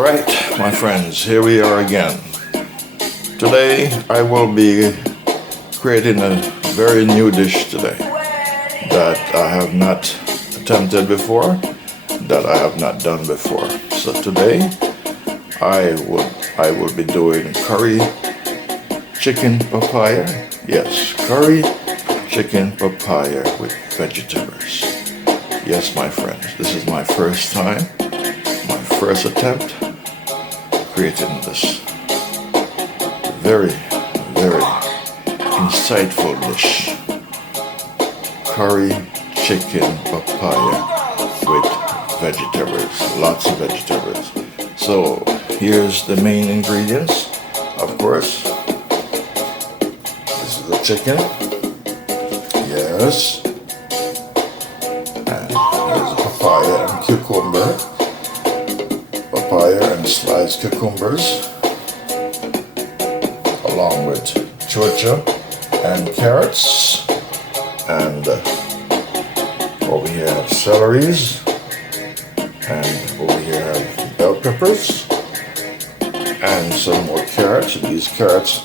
Alright, my friends, here we are again. Today I will be creating a very new dish today that I have not attempted before, that I have not done before. So today I will be doing curry chicken papaya. Yes, curry chicken papaya with vegetables. Yes, my friends, this is my first time, my first attempt creating this very insightful dish. Curry chicken papaya with vegetables, lots of vegetables. So here's the main ingredients. Of course, this is the chicken. Yes. And here's the papaya and cucumber. Papaya and sliced cucumbers, along with chocha and carrots, and over here I have celeries, and over here I have bell peppers, and some more carrots. These carrots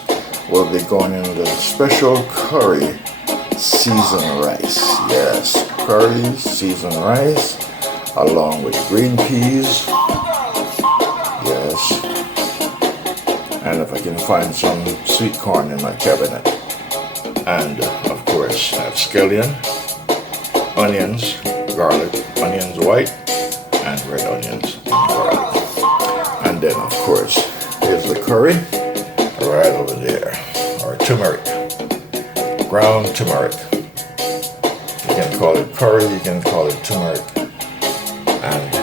will be going in the special curry seasoned rice. Yes, curry seasoned rice, along with green peas. Yes, and if I can find some sweet corn in my cabinet. And of course I have scallion, onions, garlic, onions white, and red onions and garlic. And then of course here's the curry right over there, or turmeric, ground turmeric. You can call it curry, you can call it turmeric. And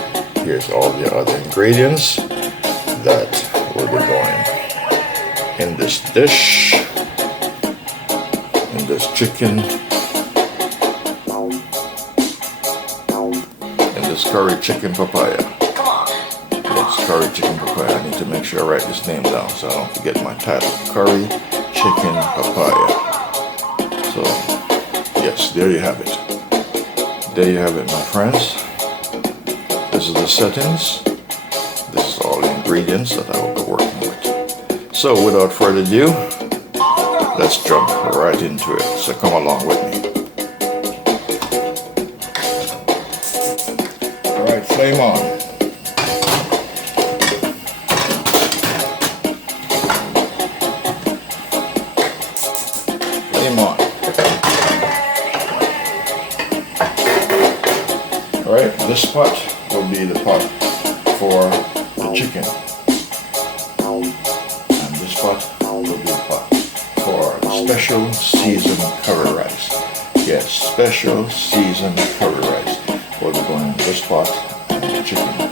here's all the other ingredients that will be going in this dish, in this chicken, in this curry chicken papaya. It's curry chicken papaya. I need to make sure I write this name down so I don't forget my title. Curry chicken papaya. So, yes, there you have it. There you have it, my friends. This is the settings. This is all the ingredients that I will be working with. So without further ado, let's jump right into it. So come along with me. Alright, flame on. Flame on. Alright, this pot will be the pot for the chicken, and this pot will be the pot for the special seasoned curry rice. Yes, special seasoned curry rice will be going in this pot, and the chicken,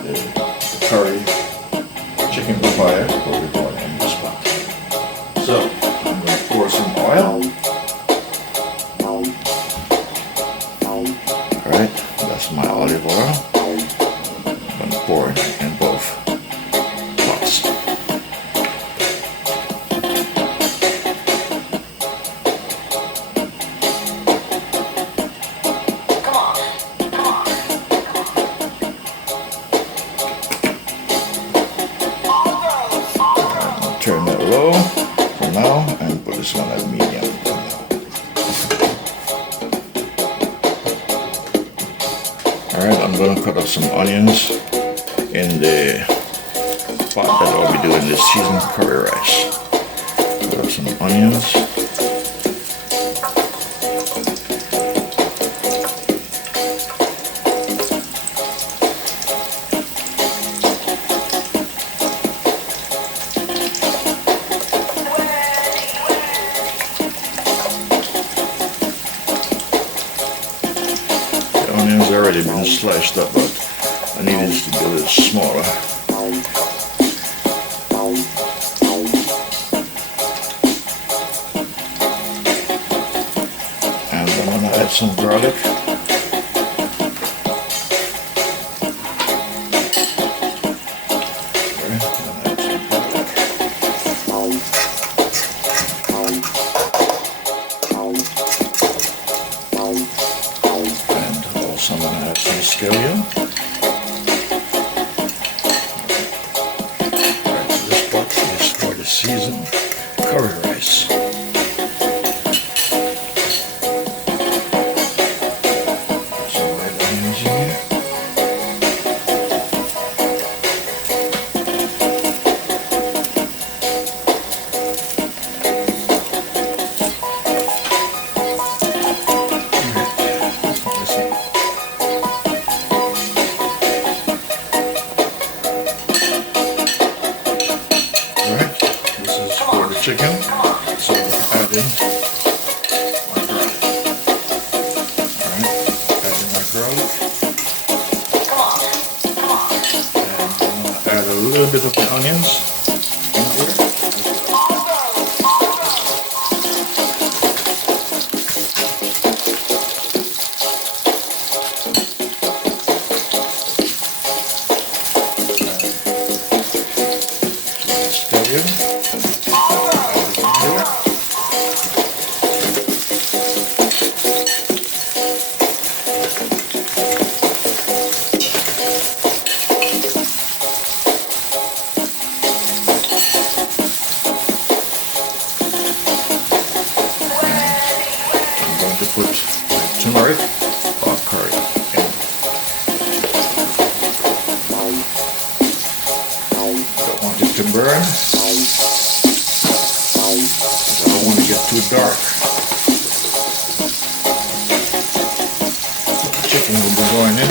the curry chicken papaya will be going in this pot. So I'm going to pour some oil. Alright, that's my olive oil. I'm going to pour it in both pots. I'm going to turn that low for now and put this one at medium for now. Alright, I'm going to cut up some onions in the pot that I'll be doing this seasoned curry rice. Cut up some onions. The onions already been sliced up, but I need this to be a little smaller. And I'm going to add some garlic. And also I'm going to add some scallion. little bit of the onions in here. Put turmeric or curry in. Don't want it to burn. I don't want to get too dark. The chicken will be going in.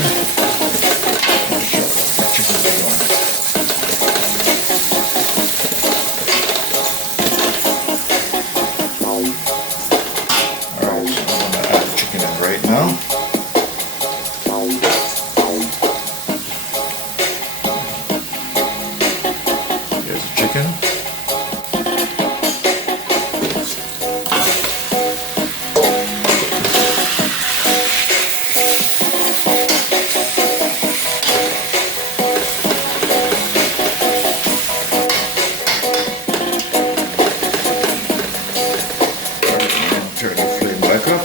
The chicken will be going in. Right now. Here's the chicken. Turn the flame back up.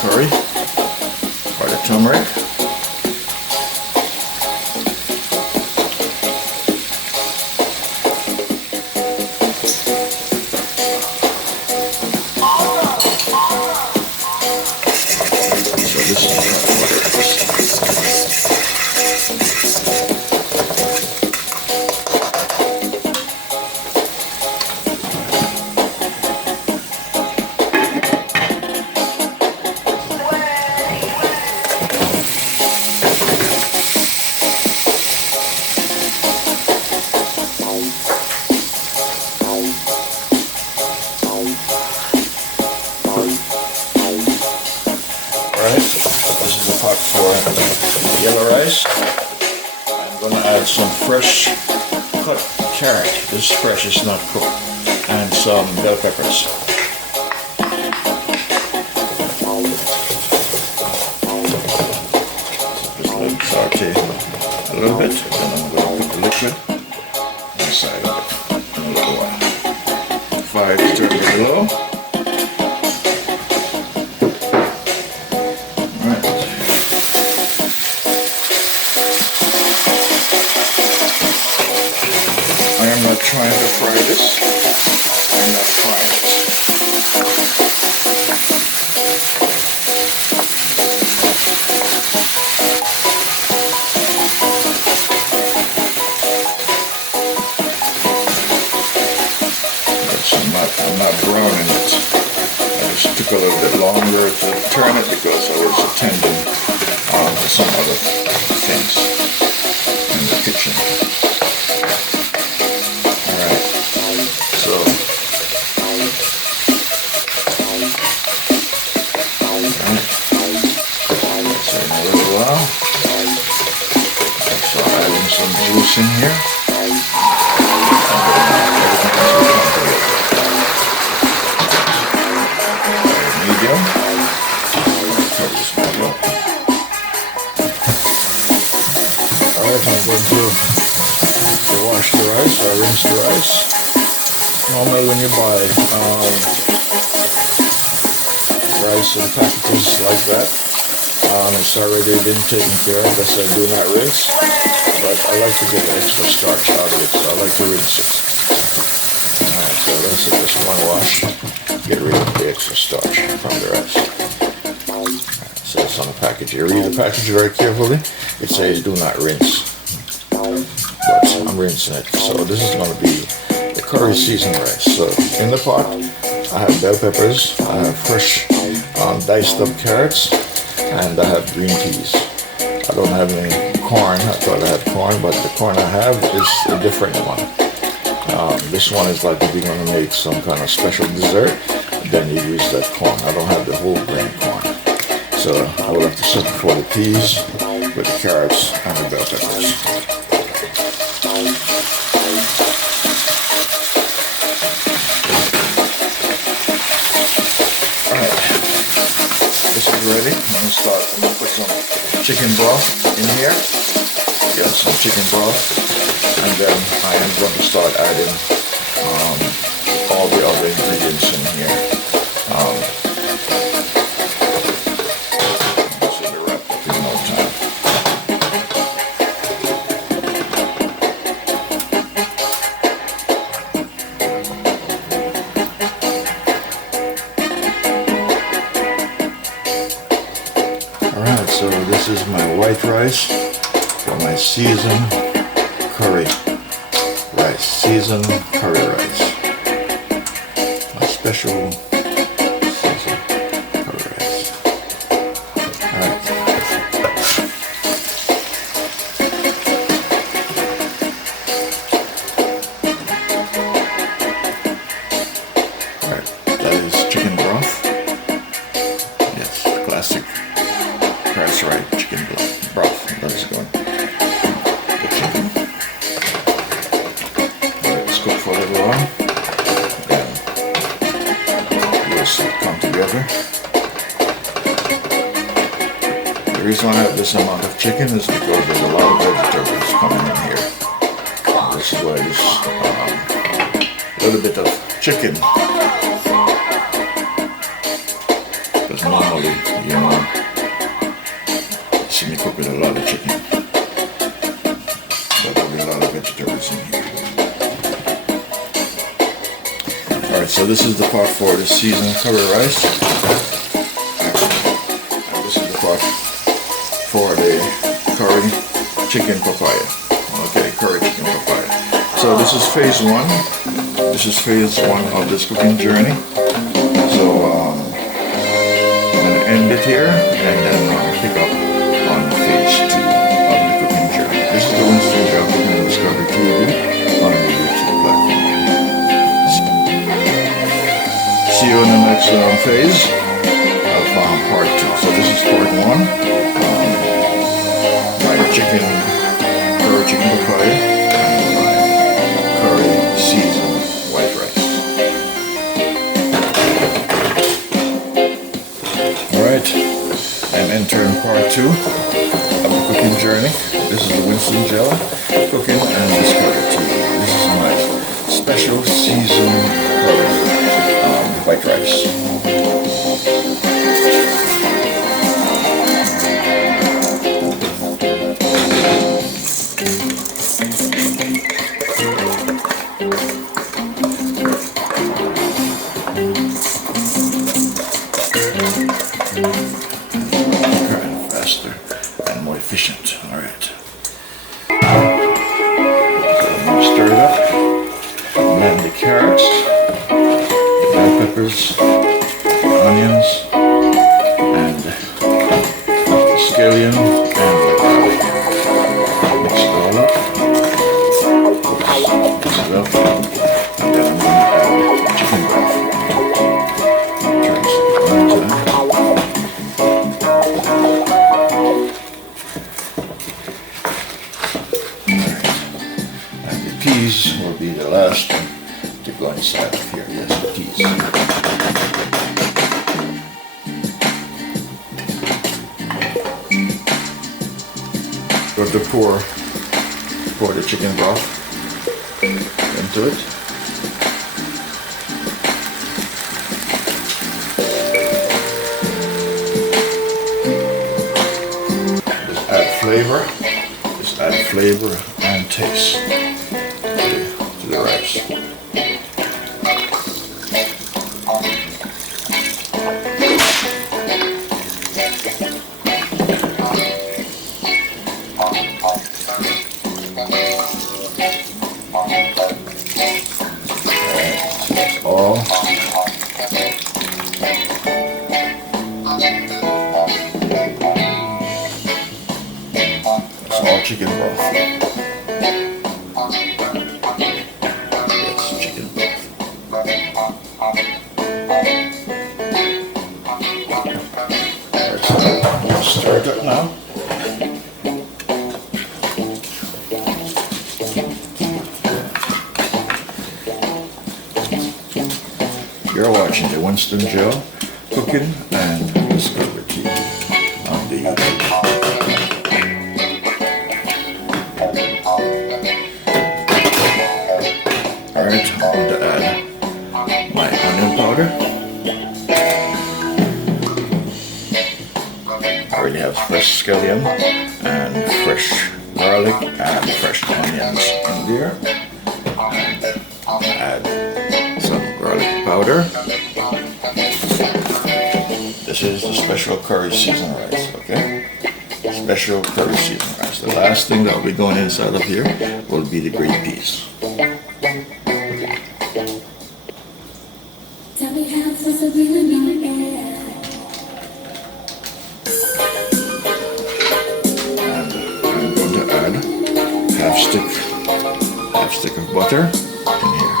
Curry or the turmeric. So this is This is a pot for yellow rice. I'm going to add some fresh cut carrot. This is fresh, it's not cooked. And some bell peppers. Just let it saute a little bit. Then I'm going to put the liquid inside of it in a little while. 5 stir below. I'm not trying to fry this. I'm not frying it. I'm not browning it. I just took a little bit longer to turn it because I was attending to some other things in the kitchen. So in a little while, so adding some juice in here. Medium. Cover this back up. Alright, I'm going to wash the rice or rinse the rice. Normally when you buy rice in packages like that, it's already been taken care of. That's why I do not rinse, but I like to get the extra starch out of it, so I like to rinse it. Alright, so rinse it just one wash, get rid of the extra starch from the rice. So it's on the package. You read the package very carefully. It says do not rinse, but I'm rinsing it. So this is going to be the curry seasoned rice. So in the pot, I have bell peppers, I have fresh diced up carrots, and I have green peas. I don't have any corn. I thought I had corn, but the corn I have is a different one. This one is like if you're going to make some kind of special dessert, then you use that corn. I don't have the whole grain corn. So I will have to settle for the peas with the carrots and the bell peppers. Alright, this is ready. I'm going to put some chicken broth in here. Get some chicken broth, and then I am going to start adding all the other ingredients in here. So they're wrapped up in no time. Alright, so this is my white rice for my seasoned curry rice. Seasoned curry rice. My special seasoned curry rice. Alright. Alright, that is chicken broth. Yes, classic price right chicken broth. That's good. The chicken. Let's cook for a little while. Then we'll see it come together. The reason I have this amount of chicken is because there's a lot of vegetables coming in here. This is why this little bit of chicken. Because normally, you know, see me cook with a lot of chicken. So there'll be a lot of vegetables in here. Alright, so this is the pot for the seasoned curry rice. And this is the pot for the curry chicken papaya. Okay, curry chicken papaya. So this is phase one. This is phase one of this cooking journey. So I'm going to end it here and then I'll pick up on phase two of the cooking journey. This is the Winston Job Cooking and Discovery TV on the YouTube platform. See you in the next phase of part two. So this is part one. My chicken, curry chicken papaya, and my curry seasoned white rice. Alright, I'm entering part two of the cooking journey. This is the Winston Gel Cooking and Discovery TV. This is my special seasoned curry white rice. Faster and more efficient. All right. Stir it up. And then the carrots, the bell peppers, the onions, and the scallion and the garlic. Mix it all up. Mix it up. And then I'm going to add chicken broth. Turn this on to that. Peas will be the last one to go inside of here. Yes, the peas. Going to pour the chicken broth into it. Just add flavor. Just add flavor and taste to the rice. That's all. chicken broth. Yes, chicken broth. Alright, so we'll stir it up now. You're watching the Winston Joe Cooking and Discovery TV on the YouTube. Alright, I'm going to add my onion powder. I already have fresh scallion and fresh garlic and fresh onions in there. And add some garlic powder. This is the special curry seasoned rice, okay? Special curry seasoned rice. The last thing that will be going inside of here will be the green peas. And I'm going to add half stick of butter in here.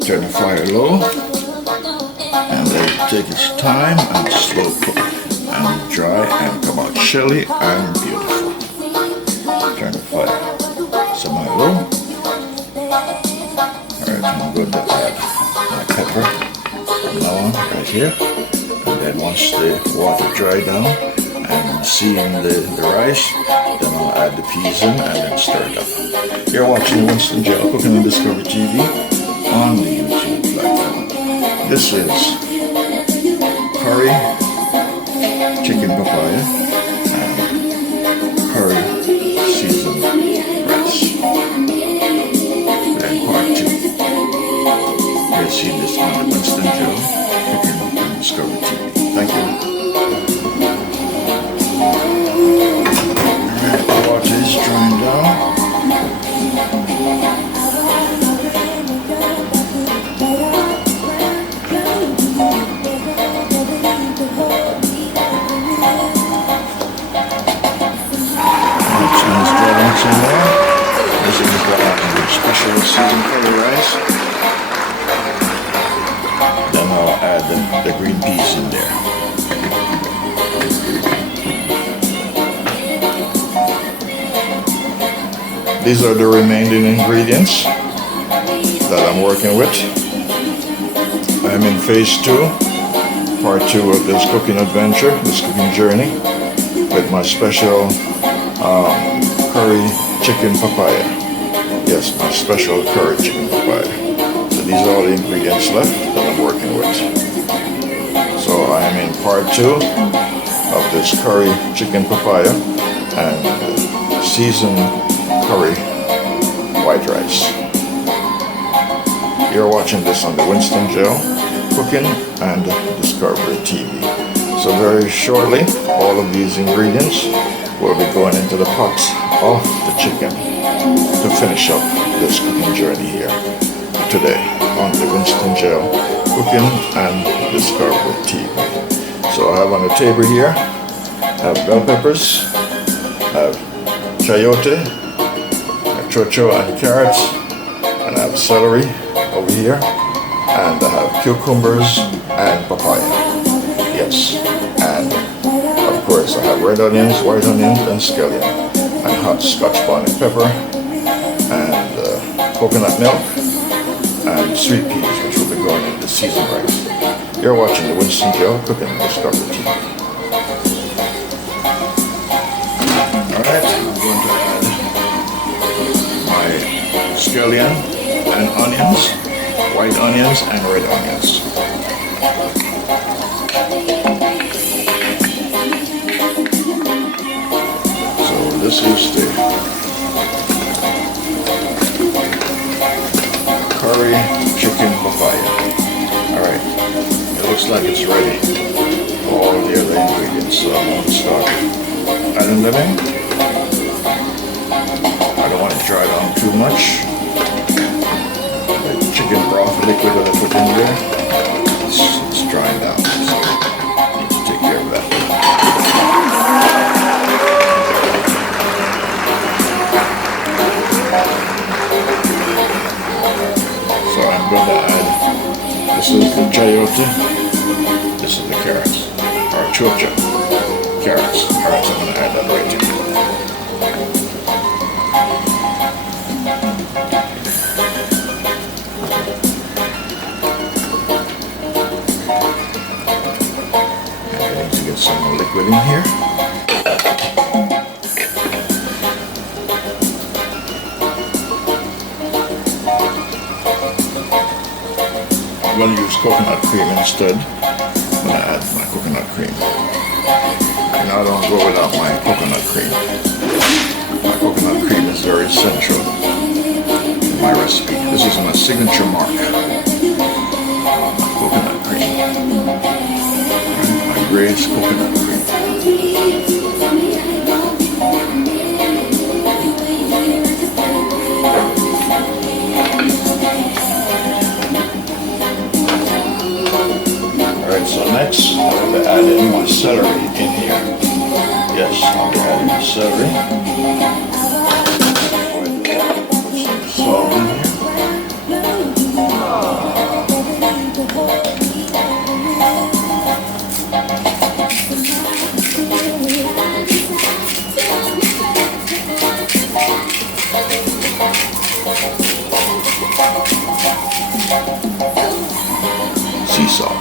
Turn the fire low and let it take its time and slow cook and dry and come out chilly and beautiful. Turn the fire semi-low. Alright, I'm going to add my pepper from now on right here. And then once the water dry down and seeing the rice, then I'll add the peas in and then stir it up. You're watching Winston Joe Cooking and Discovery TV on the YouTube platform. This is curry chicken papaya and curry seasoned rice. And part 2. You'll see this on the Winston Joe Cooking and Discovery TV. Thank you. Alright, the water is drying down. This is the special seasoned curry rice. Then I'll add the green peas in there. These are the remaining ingredients that I'm working with. I'm in phase 2, part 2 of this cooking adventure, this cooking journey, with my special curry chicken papaya. Yes, my special curry chicken papaya. So these are all the ingredients left that I'm working with. So I am in part 2 of this curry chicken papaya and seasoned curry white rice. You're watching this on the Winston Joe Cooking and Discovery TV. So very shortly, all of these ingredients will be going into the pot of the chicken to finish up this cooking journey here today on the Winston Joe Cooking and Discovery TV. So I have on the table here, I have bell peppers, I have chayote, chocho and carrots, and I have celery over here, and I have cucumbers and papaya. Yes, and of course I have red onions, white onions, and scallion, and hot Scotch bonnet pepper, and coconut milk, and sweet peas, which will be going in the seasoned rice. You're watching the Winston Joe Cooking and Discovery TV. Alright, I'm going to add my scallion and onions, white onions and red onions. So this is the curry chicken papaya. Alright, it looks like it's ready for all of the other ingredients, so I'm going to start adding them in. I don't want to dry down too much. The chicken broth liquid that I put in there. it's drying down. So I need to take care of that. So I'm going to add, this is the chayote, this is the carrots, or chocha, carrots. Alright, so I'm going to add that right here. Get some liquid in here. I'm going to use coconut cream instead. I'm going to add my coconut cream. And I don't go without my coconut cream. My coconut cream is very essential in my recipe. This is my signature mark. Coconut cream. Grace coconut cream. Alright, so next I'm going to add in my celery in here. Yes, I'll be adding the celery. Put some salt in here. Sea salt.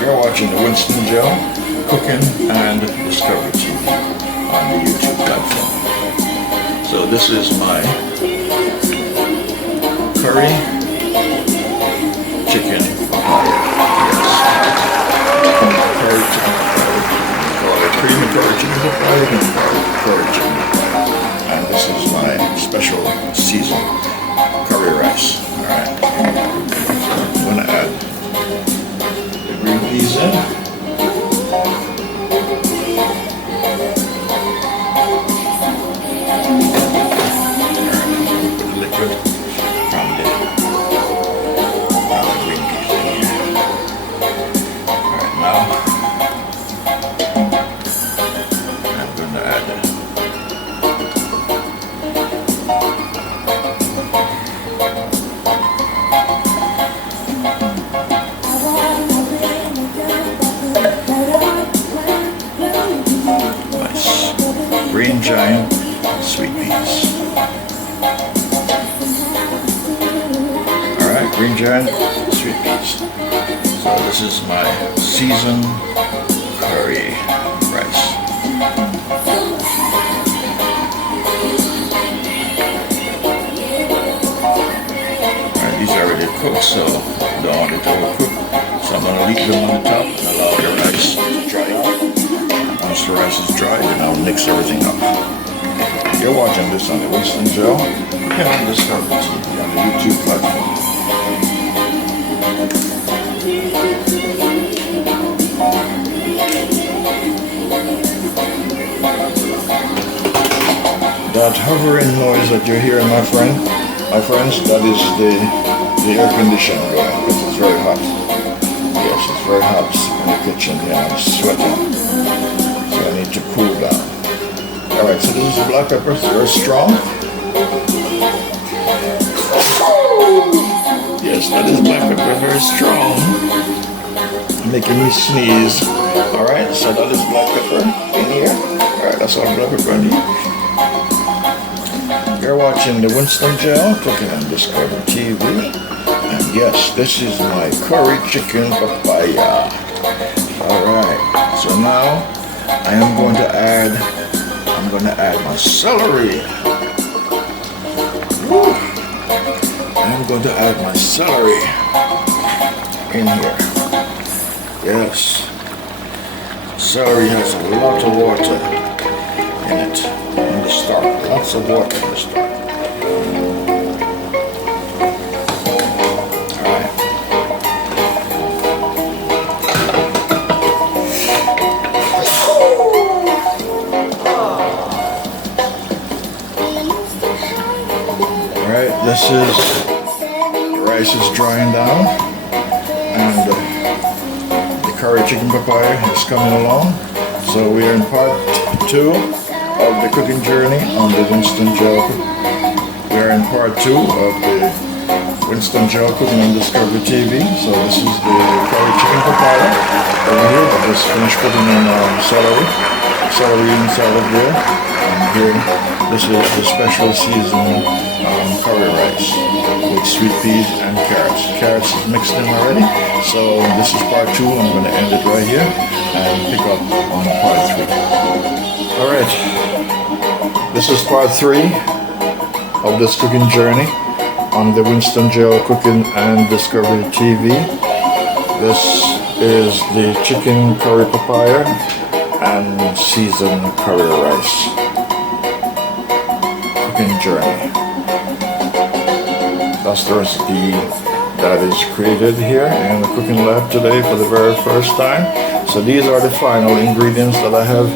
You're watching the Winston Joe Cooking and Discovery TV on the YouTube platform. So this is my curry chicken papaya. Yes. Curry chicken papaya. We call it creamy curry chicken papaya and curry chicken papaya. And this is my special season curry rice. Alright. I'm going to add the green peas in. Green giant sweet peas. Alright, green giant sweet peas. So this is my seasoned curry rice. Alright, these are already cooked, so I don't want it to overcook. So I'm going to leave them on the top and allow the rice to dry out. Once the rice is dry, then I'll mix everything up. You're watching this on the Winston Joe and Discovery TV on the YouTube platform. That hovering noise that you're hearing, my friends, that is the air conditioner going, because it's very hot. Yes, it's very hot in the kitchen here. I'm sweating. So I need to cool down. Alright, so this is the black pepper. It's very strong. Yes, that is black pepper. Very strong. Making me sneeze. Alright, so that is black pepper in here. Alright, that's all black pepper in here. You're watching the Winston Joe Cooking and Discovery TV. And yes, this is my curry chicken papaya. Alright, so now I'm going to add my celery. Woo. I'm going to add my celery in here. Yes. Celery has a lot of water in it. In the start. Lots of water in the start. Alright. the rice is drying down, and the curry chicken papaya is coming along. So we are in part 2 of the cooking journey on the Winston gel. We are in part 2 of the Winston gel cooking on Discovery TV. So this is the curry chicken papaya over here. I just finished putting in celery and salad there. And here, this is the special seasoned curry rice with sweet peas and carrots. Carrots is mixed in already. So this is part 2. I'm going to end it right here and pick up on part 3. All right, this is part 3 of this cooking journey on the Winston gel cooking and Discovery TV. This is the chicken curry papaya and seasoned curry rice cooking journey. That's the recipe that is created here in the cooking lab today for the very first time. So these are the final ingredients that I have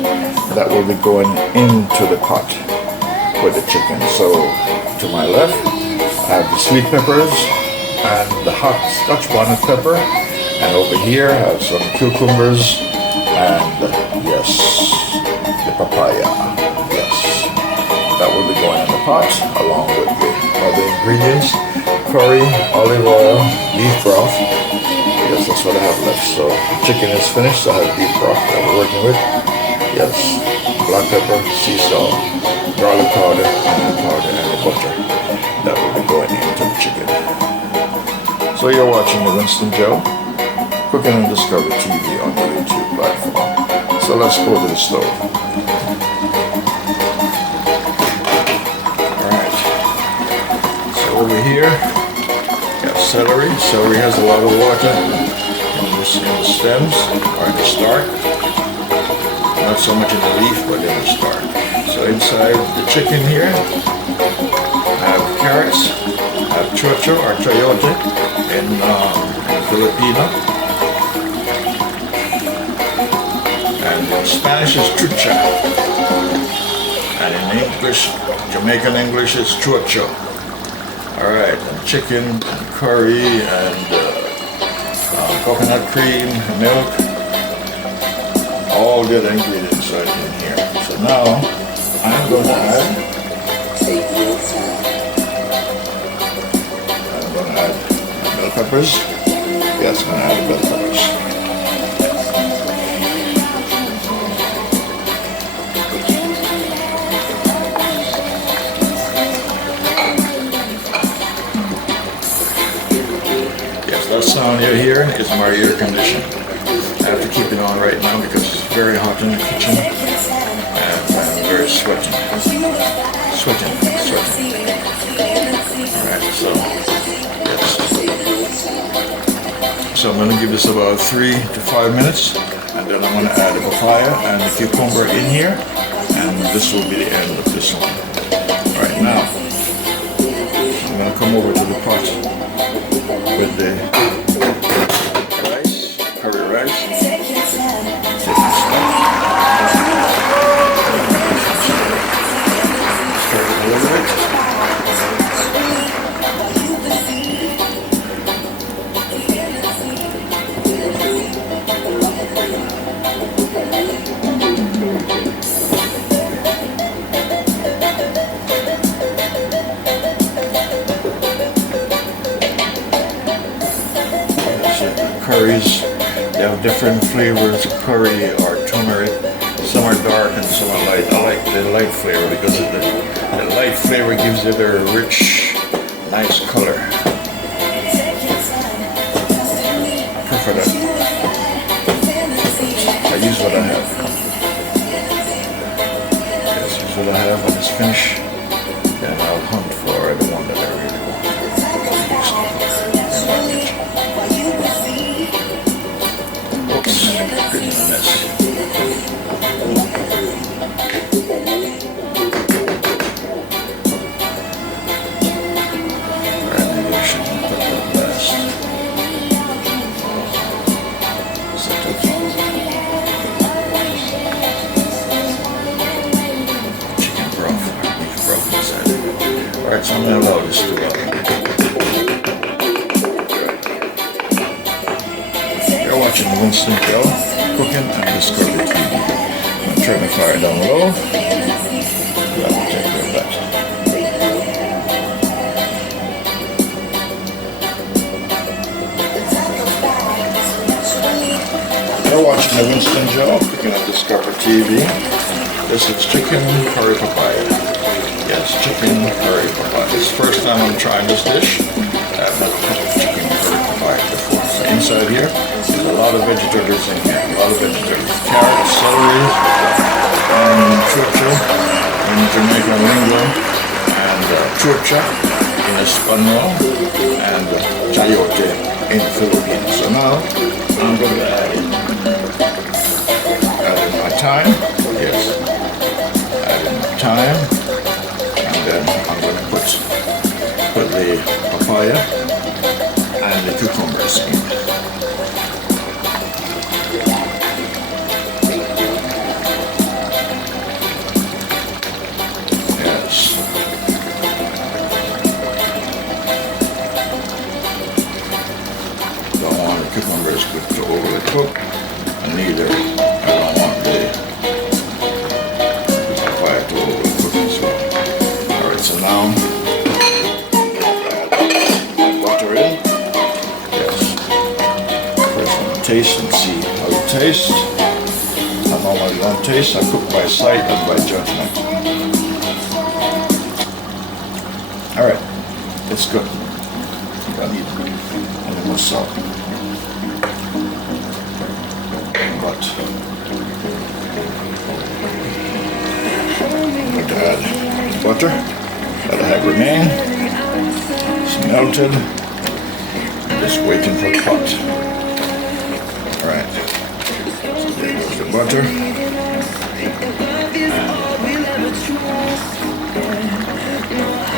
that will be going into the pot with the chicken. So to my left, I have the sweet peppers and the hot Scotch bonnet pepper, and over here I have some cucumbers and yes, the papaya. Yes, that will be going in the pot along with the other ingredients: curry, olive oil, beef broth. Yes, that's what I have left. So chicken is finished. So I have beef broth that we're working with. Yes, black pepper, sea salt, garlic powder, onion powder, and the butter that will be going into the chicken. So you're watching the Winston gel cooking on Discovery TV on the YouTube platform. So let's go to the stove. Alright, so over here we have celery. Celery has a lot of water in the stems or in the stalk. Not so much in the leaf, but in the stalk. So inside the chicken here, I have carrots, I have chocho or chayote in Filipino, and in Spanish is chucha, and in English, Jamaican English is chocho. Alright, and chicken, and curry, and coconut cream, milk, all the other ingredients are in here. So now I'm going to add bell peppers. Yes, I'm going to add the bell peppers. Yes, that sound you hear is my air conditioner. I have to keep it on right now because it's very hot in the kitchen and I'm very sweating. Alright, so yes. So I'm going to give this about 3 to 5 minutes, and then I'm going to add the papaya and the cucumber in here, and this will be the end of this one. Alright, now I'm going to come over to the pot with the rice, curry rice. Curries, they have different flavors of curry or turmeric. Some are dark and some are light. I like the light flavor because the light flavor gives it a rich, nice color. I prefer that. I use what I have. Yes, use what I have. When it's finished, then I'll hunt for the one that I really want to use. Oops, goodness a mess. Alright, maybe I shouldn't put that last. Set it. Chicken broth, beef broth inside. Alright, so I'm going to allow this to watching the Winston Show, Cooking and Discovery TV. I'm turning the fire down low. Grab a take care of that. You're watching the Winston Show, Cooking and Discovery TV. This is chicken curry papaya. Yes, chicken curry papaya. It's the first time I'm trying this dish. I've never cooked chicken curry papaya before. So inside here, there's a lot of vegetables in here. A lot of vegetables. Carrots, celery, and chucha in Jamaican lingo, and chucha in Espanol, and chayote in the Philippines. So now, I'm going to add in my thyme. Yes. Add in my thyme. And then I'm going to put the papaya and the cucumbers in. Yes. Don't want the cucumbers to overly cook, and neither I don't want the papaya to overly cook as well. Alright, so now butter in. Yes. First I'm gonna taste and see how it tastes. I normally don't taste, I cook by sight and by judgment. Alright, it's good. I think I need a little more salt. But I'm going to add butter that I have remain. It's melted. I'm just waiting for the pot. Alright. So there goes the butter.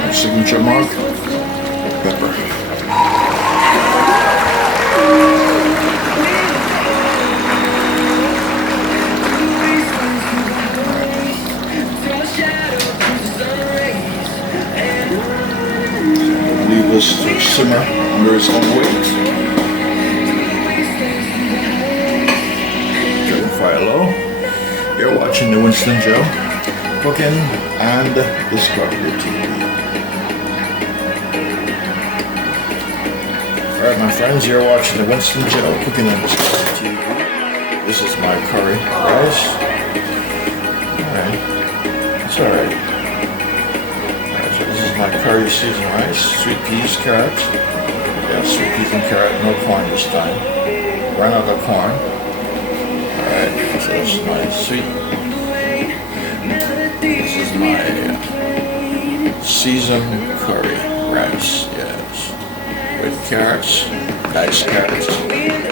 And signature mark, pepper. Leave this to simmer under its own weight. Turn the fire low. You're watching the Winston Show, Cooking and Discovery TV. Alright my friends, you're watching the Winston Show, Cooking and Discovery TV. This is my curry rice. Alright, it's alright. This is my curry seasoned rice, sweet peas, carrots. Yeah, sweet peas and carrot, no corn this time. Ran out of corn. Alright, so this is my this is my seasoned curry rice, yes. With carrots, diced carrots, and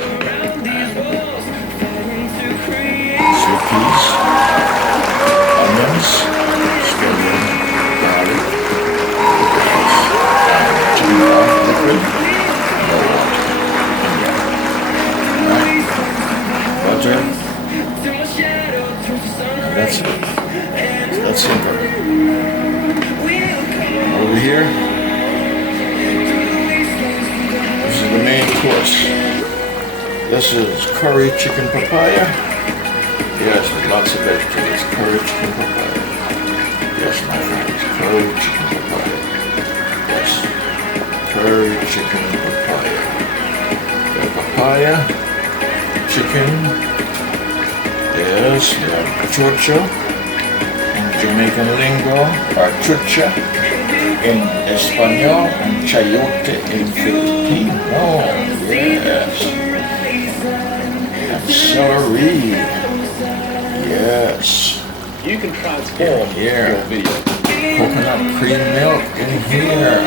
sweet peas, onions, scallion, garlic. Liquid, no water. Right? Butter. And that's it. That's simple. Over here, this is the main course. This is curry chicken papaya. Yes, with lots of vegetables. Curry chicken papaya. Yes, my friends, curry chicken papaya. Yes. Curry chicken papaya. The papaya, chicken, yes, we have chucha in Jamaican lingo, or chucha in Espanol, and chayote in Filipino, yes. And celery, yes. You can transform here. your video. Coconut cream milk in here.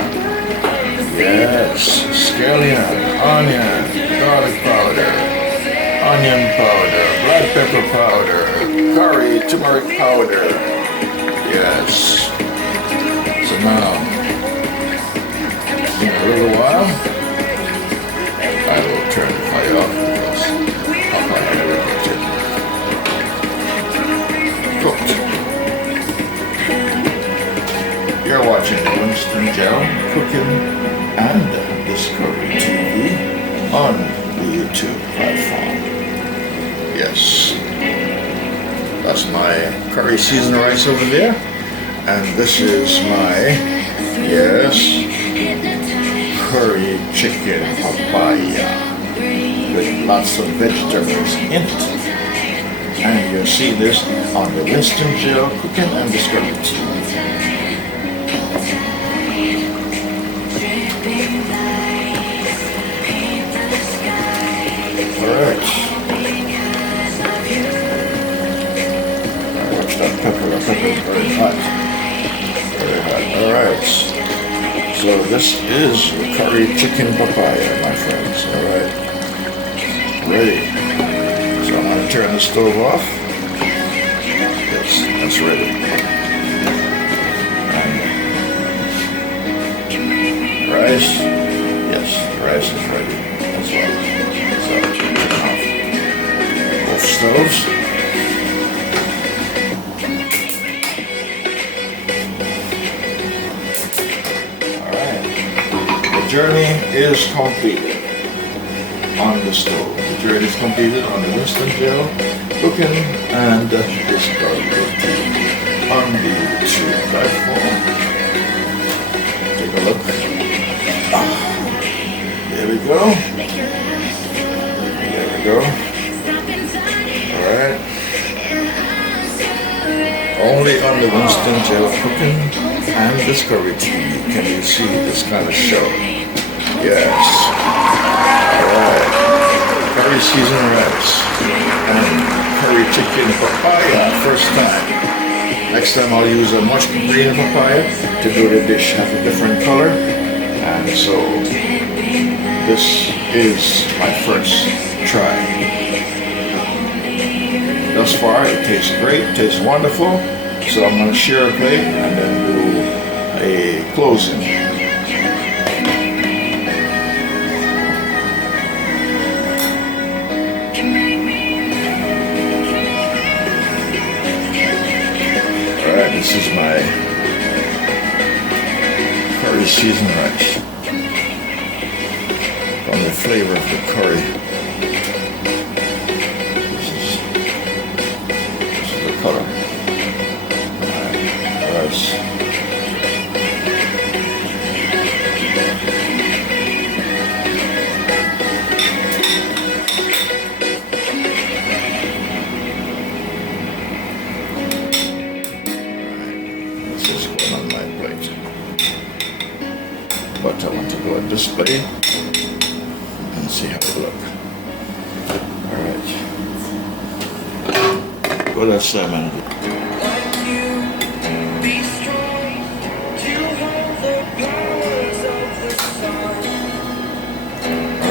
Yes, scallion, onion, garlic powder, onion powder, black pepper powder, curry, turmeric powder. Yes. So now, in a little while, I will turn the fire off because Papaya will get cooked. You're watching Winston Show, Cooking and Discovery TV on the YouTube platform. rice. That's my curry seasoned rice over there. And this is my, yes, curry chicken papaya with lots of vegetables in it. And you'll see this on the Winston gel cooking and discovery tea. Alright. Watch that pepper. The pepper is very hot. Very hot. Alright. So this is the curry chicken papaya, my friends. Alright. Ready. So I'm going to turn the stove off. Yes, that's ready. And rice. Yes, the rice is ready as well. So turn off both stoves. Alright. The journey is completed on the stove. The journey is completed on the Winston gel cooking and discovery on the YouTube platform. Take a look. There we go. There we go. Alright. Only on the Winston gel cooking and discovery TV can you see this kind of show. Yes. Alright. Curry seasoned rice and curry chicken papaya first time. Next time I'll use a much green papaya to do the dish have a different color. And so this is my first try. Thus far it tastes great, tastes wonderful. So I'm going to share a plate and then do a closing. Alright, this is my curry seasoned rice. From the flavor of the curry. This is the color. Rice. This is going on my plate. But I want to go and display and see how it looks. Alright. Go to salmon.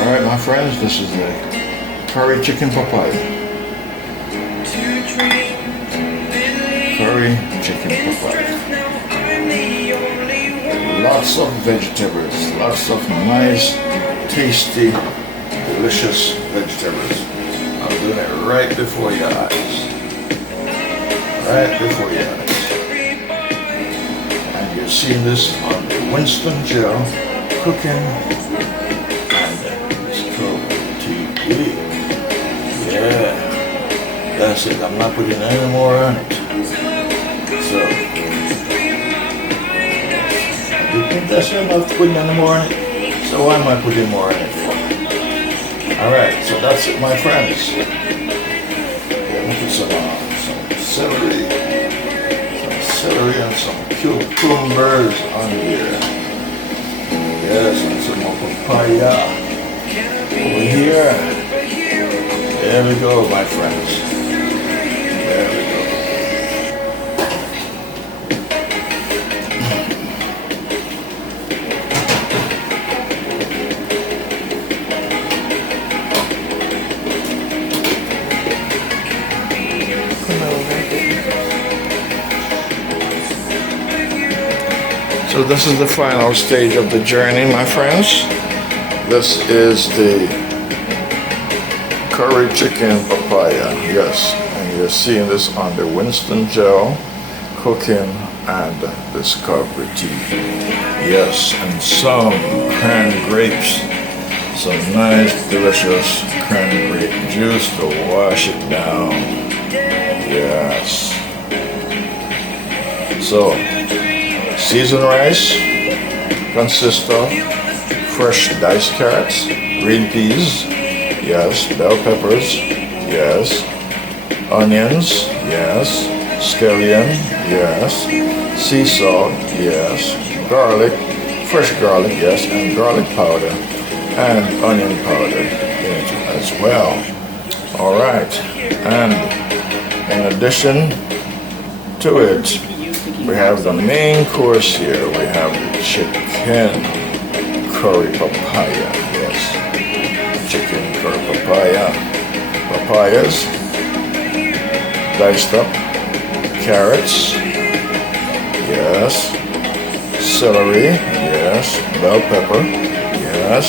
Alright, my friends, this is the curry chicken papaya. Curry chicken papaya. Lots of vegetables, lots of nice, tasty, delicious vegetables. I'm doing it right before your eyes. Right before your eyes. And you're seeing this on the Winston gel cooking. Yeah, that's it. I'm not putting any more on it. So, you think that's enough putting any more on it? So why am I putting more on it for? Alright, so that's it, my friends. Yeah, we'll put some celery. Some celery and some cucumbers on here. Yes, and some more papaya. Over here. There we go, my friends. There we go. So this is the final stage of the journey, my friends. This is the curry chicken papaya, yes, and you're seeing this on the Winston gel cooking and discovery tea, yes, and some canned grapes some nice, delicious cranberry juice to wash it down. Yes. So, seasoned rice consists of fresh diced carrots, green peas, yes, bell peppers, yes, onions, yes, scallion, yes, sea salt, yes, garlic, fresh garlic, yes, and garlic powder, and onion powder in it as well. All right, and in addition to it, we have the main course here. We have the chicken curry papaya, yes, chicken curry papaya, papayas, diced up, carrots, yes, celery, yes, bell pepper, yes,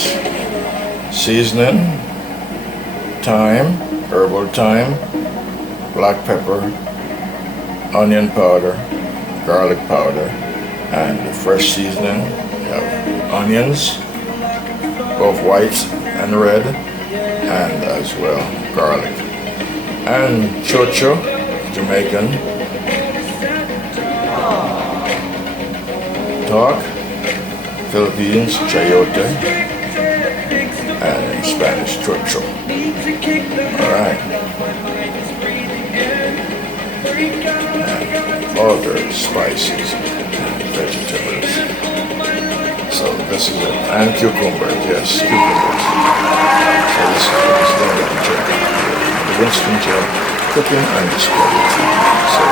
seasoning, thyme, herbal thyme, black pepper, onion powder, garlic powder, and the fresh seasoning. We have onions, both white and red, and as well garlic. And chocho, Jamaican, talk, Philippines, chayote, and in Spanish, chocho. Alright. Other spices and vegetables. So this is it. And cucumbers, yes, cucumbers. So this is what is done with the gel. The Winston gel cooking and discovery. So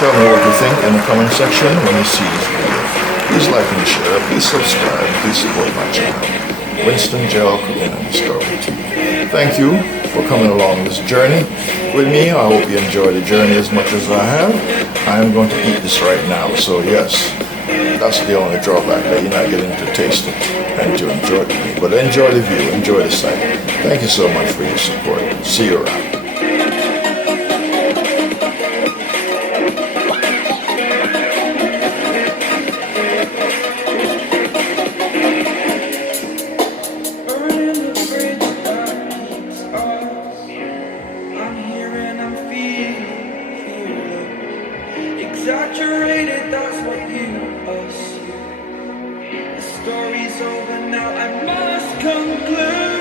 tell me what you think in the comment section when you see this video. Please like and share, please subscribe, please support my channel. Winston Gel Cooking and Discovery TV. Thank you for coming along this journey with me. I hope you enjoy the journey as much as I have. I am going to eat this right now, so yes, that's the only drawback, that you're not getting to taste it and to enjoy it with me. But enjoy the view, enjoy the sight. Thank you so much for your support. See you around. Exaggerated, that's what you assume. The story's over now, I must conclude.